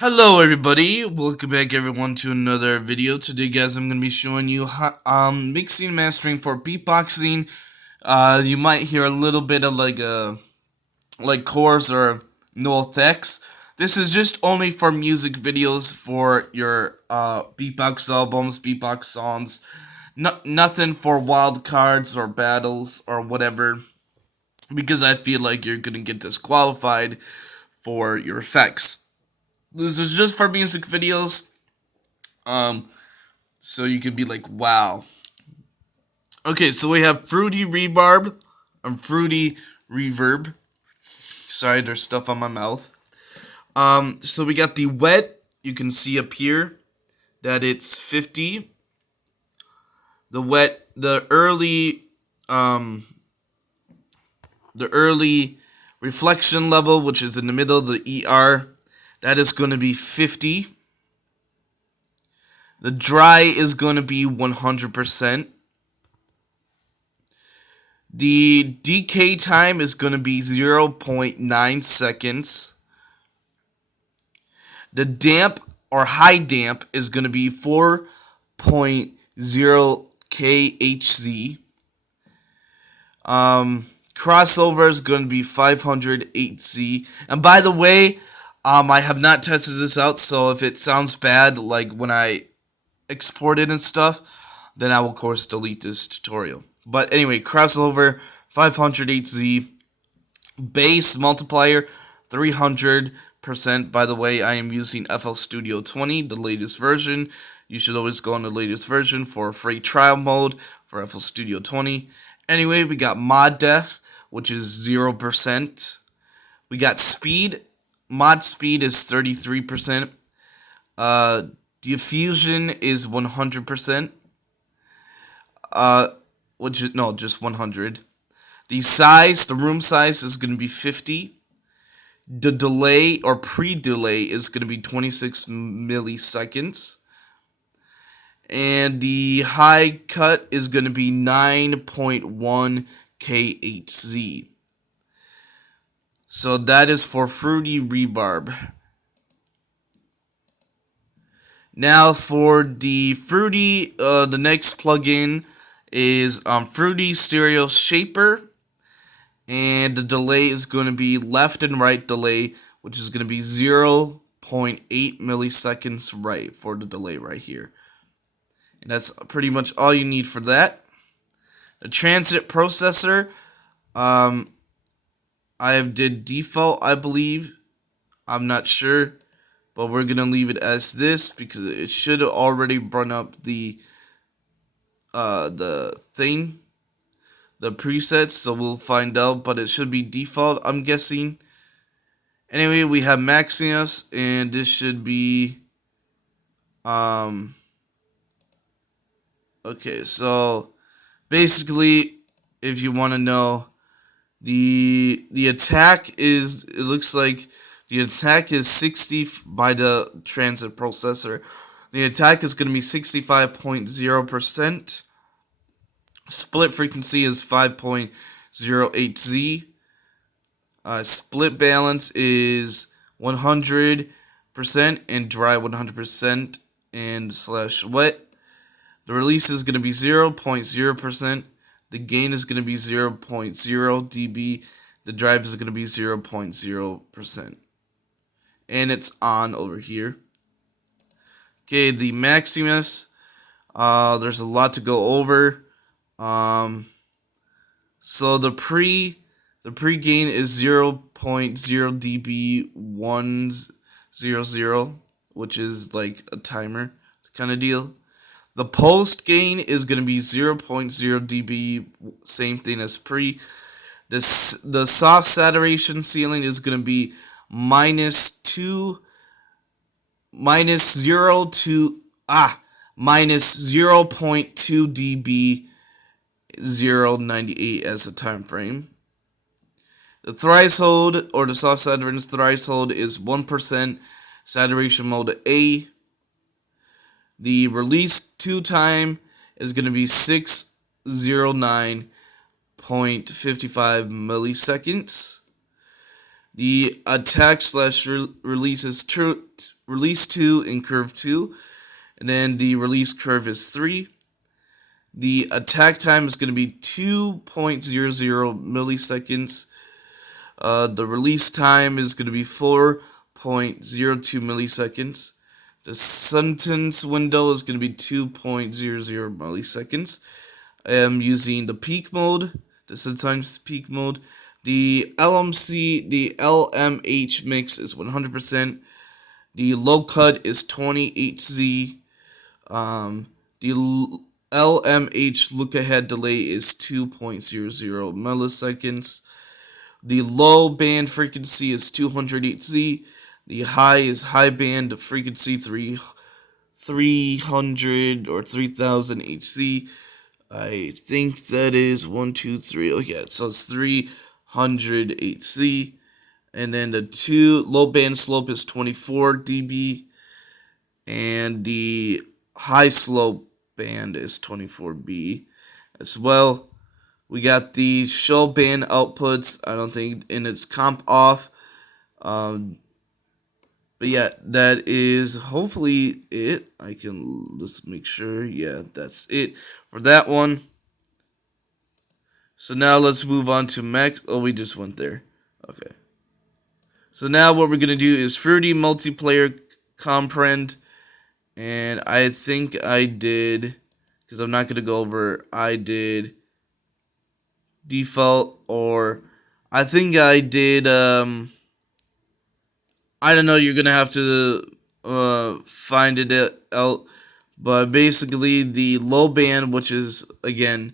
Hello everybody, welcome back everyone to another video. Today guys I'm going to be showing you mixing and mastering for beatboxing. You might hear a little bit of like chorus or no effects. This is just only for music videos for your beatbox albums, beatbox songs. Nothing for wild cards or battles or whatever, because I feel like you're going to get disqualified for your effects. This is just for music videos. So you could be like, wow. Okay, so we have Fruity Reverb and Fruity Reverb. Sorry, there's stuff on my mouth. So we got the wet. You can see up here that it's 50. The wet, the early reflection level, which is in the middle, the ER, that is going to be 50. The dry is going to be 100%. The decay time is going to be 0.9 seconds. The damp or high damp is going to be 4.0 kHz. Crossover is going to be 500 HZ. And by the way, I have not tested this out, so if it sounds bad, like when I export it and stuff, then I will of course delete this tutorial. But anyway, crossover 500 HZ, bass multiplier 300%. By the way, I am using FL Studio 20, the latest version. You should always go on the latest version for a free trial mode for FL Studio 20. Anyway, we got mod depth, which is 0%. We got speed. Mod speed is 33%. Diffusion is 100%. Just 100. The size, the room size is going to be 50. The delay or pre-delay is going to be 26 milliseconds. And the high cut is going to be 9.1 kHz. So that is for Fruity Reverb. Now for the Fruity, the next plugin is Fruity Stereo Shaper. And the delay is going to be left and right delay, which is going to be 0.8 milliseconds right for the delay right here. And that's pretty much all you need for that. The transit processor, I have did default, I believe. I'm not sure, but we're gonna leave it as this because it should already run up the thing, the presets. So we'll find out, but it should be default, I'm guessing. Anyway, we have Maximus, and this should be okay. So basically, if you want to know. The attack is, it looks like the attack is 60 by the transit processor. The attack is going to be 65.0%. Split frequency is 5.08Z. Split balance is 100% and dry 100% and slash wet. The release is going to be 0.0%. The gain is going to be 0.0 dB. The drive is going to be 0.0%. And it's on over here. Okay, the Maximus. There's a lot to go over. So the pre gain is 0.0 dB 100, which is like a timer kind of deal. The post gain is going to be 0.0 dB, same thing as pre. The soft saturation ceiling is going to be minus 0.2 dB 0.98 as a time frame. The threshold or the soft saturation threshold is 1%, saturation mode A. The release 2 time is going to be 609.55 milliseconds. The attack slash release is release 2 and curve 2, and then the release curve is 3. The attack time is going to be 2.00 milliseconds. The release time is going to be 4.02 milliseconds. The sentence window is going to be 2.00 milliseconds. I am using the peak mode, the sometimes peak mode. The LMH mix is 100%. The low cut is 28Z. The LMH look ahead delay is 2.00 milliseconds. The low band frequency is 208Z. The high is high band frequency 300 or 3000 HZ. I think that is 1, 2, 3. Oh yeah, so it's 300 HZ. And then the low band slope is 24 dB, and the high slope band is 24B as well. We got the show band outputs. I don't think, and it's comp off. But yeah, that is hopefully it. I can let's make sure. Yeah, that's it for that one. So now let's move on to Max. Oh, we just went there. Okay. So now what we're gonna do is Fruity multiplayer comprehend, and I think I did, because I'm not gonna go over. I did default, or I think I did. I don't know. You're gonna have to find it out. But basically, the low band, which is again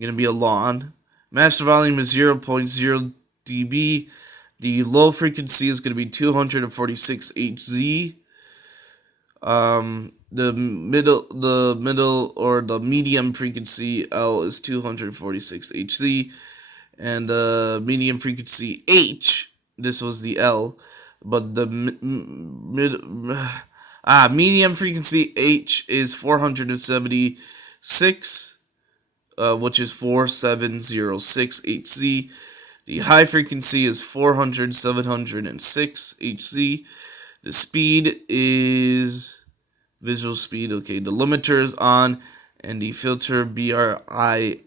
gonna be a lawn. Master volume is 0.0 dB. The low frequency is going to be 246 Hz. The middle or the medium frequency L is 246 Hz, and the medium frequency H, this was the L, but the medium frequency H is 476, which is 4706 Hz. The high frequency is 706 Hz. The speed is visual speed. Okay, the limiter is on, and the filter BRIIR.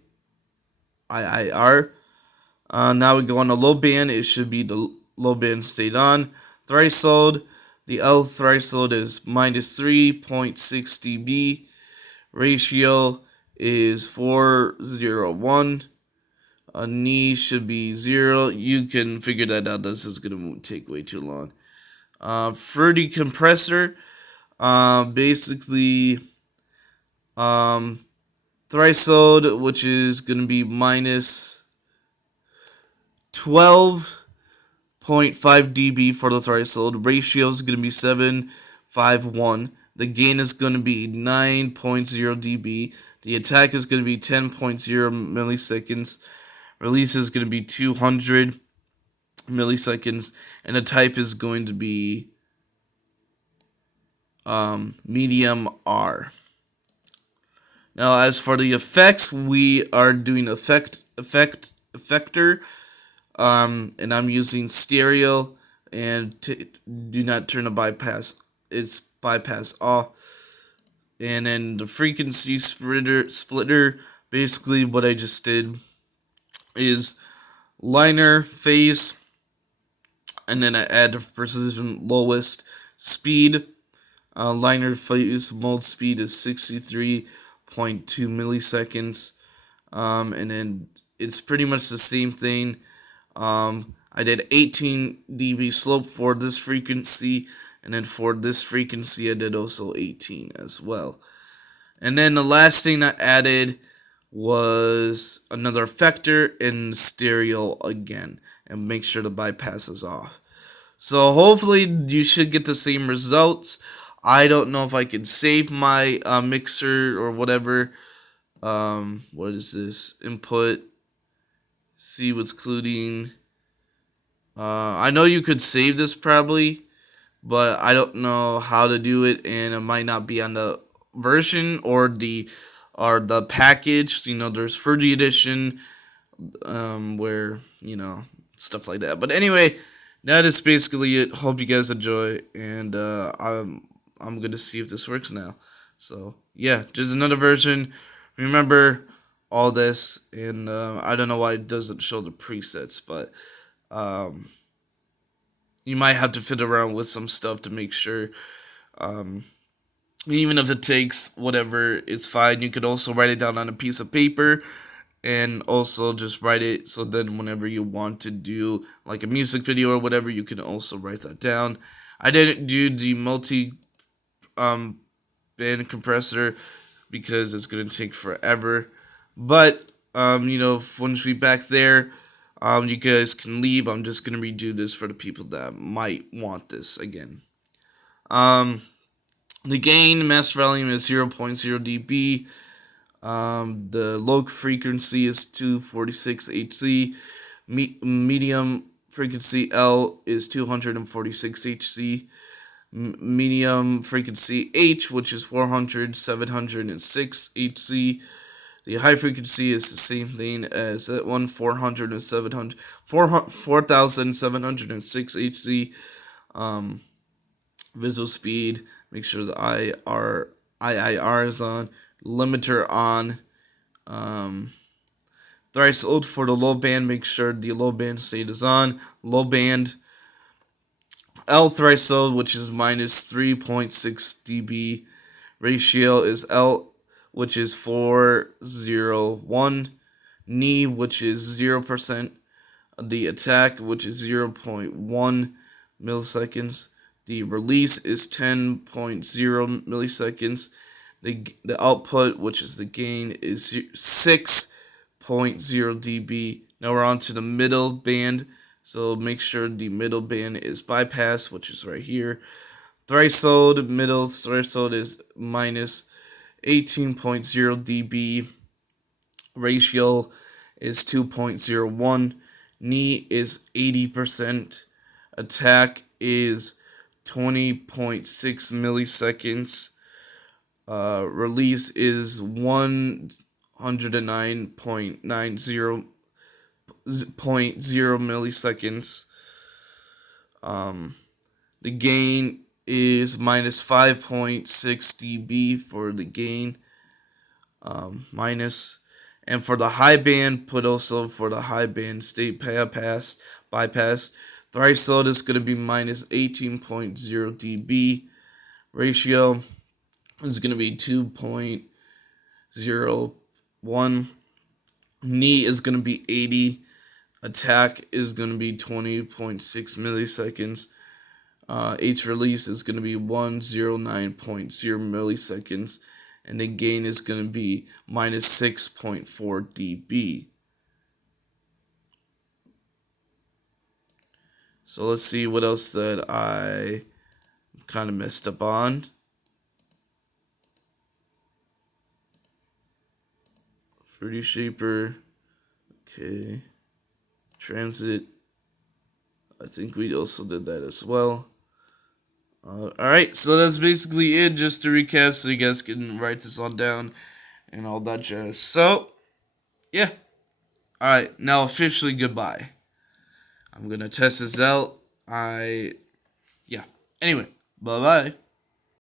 Now we go on the low band. It should be the low band stayed on. Threshold. The L threshold is minus 3.6 dB. Ratio is 401. A knee should be 0. You can figure that out. This is going to take way too long. Fruity compressor. Basically, threshold, which is going to be minus 12.5 dB for the threshold. Ratio is going to be 7:1. The gain is going to be 9.0 dB. The attack is going to be 10.0 milliseconds. Release is going to be 200 milliseconds, and the type is going to be medium R. Now, as for the effects, we are doing effector, and I'm using stereo, and do not turn the bypass. It's bypass off, and then the frequency splitter. Basically, what I just did is liner phase, and then I add the precision lowest speed. Liner phase mode speed is 63.2 milliseconds, and then it's pretty much the same thing. I did 18 dB slope for this frequency, and then for this frequency I did also 18 as well. And then the last thing I added was another effector in stereo again, and make sure the bypass is off. So hopefully you should get the same results. I don't know if I can save my mixer or whatever. What is this? Input. See what's including. I know you could save this probably, but I don't know how to do it, and it might not be on the version or the package. You know, there's Fruity Edition, where, you know, stuff like that. But anyway, that is basically it. Hope you guys enjoy, and I'm gonna see if this works now. So yeah, just another version. Remember all this, and I don't know why it doesn't show the presets, but um, you might have to fit around with some stuff to make sure. Um, Even if it takes whatever, it's fine. You could also write it down on a piece of paper and also just write it so then whenever you want to do like a music video or whatever, you can also write that down. I didn't do the multi um band compressor because it's gonna take forever. But once we back there, you guys can leave. I'm just gonna redo this for the people that might want this again. Um the gain master volume is 0.0 dB. The low frequency is 246 Hz. Medium frequency L is 246 Hz. Medium frequency H, which is 706 Hz. The high frequency is the same thing as that one, 4706 Hz. Visual speed, make sure the IIR is on, limiter on. Threshold for the low band, make sure the low band state is on. Low band L threshold, which is minus 3.6 dB. Ratio is L, which is 401. Knee, which is 0%. The attack, which is 0.1 milliseconds. The release is 10.0 milliseconds. The output, which is the gain, is 6.0 dB. Now we're on to the middle band. So make sure the middle band is bypass, which is right here. Threshold, middle threshold is minus 18.0 dB. Ratio is 2.01. Knee is 80%. Attack is 20.6 milliseconds. Release is 109.90 milliseconds. The gain is minus 5.6 dB for the gain. Minus. And for the high band, put also for the high band state bypass. Threshold is going to be minus 18.0 dB. Ratio is going to be 2.01. Knee is going to be 80. Attack is going to be 20.6 milliseconds. H release is going to be 109.0 milliseconds. And the gain is going to be minus 6.4 dB. So let's see what else that I kind of messed up on. Fruity Shaper. Okay. Transit. I think we also did that as well. Alright, so that's basically it. Just to recap, so you guys can write this all down and all that jazz. So, yeah. Alright, now officially goodbye. I'm gonna test this out. Yeah. Anyway, bye-bye.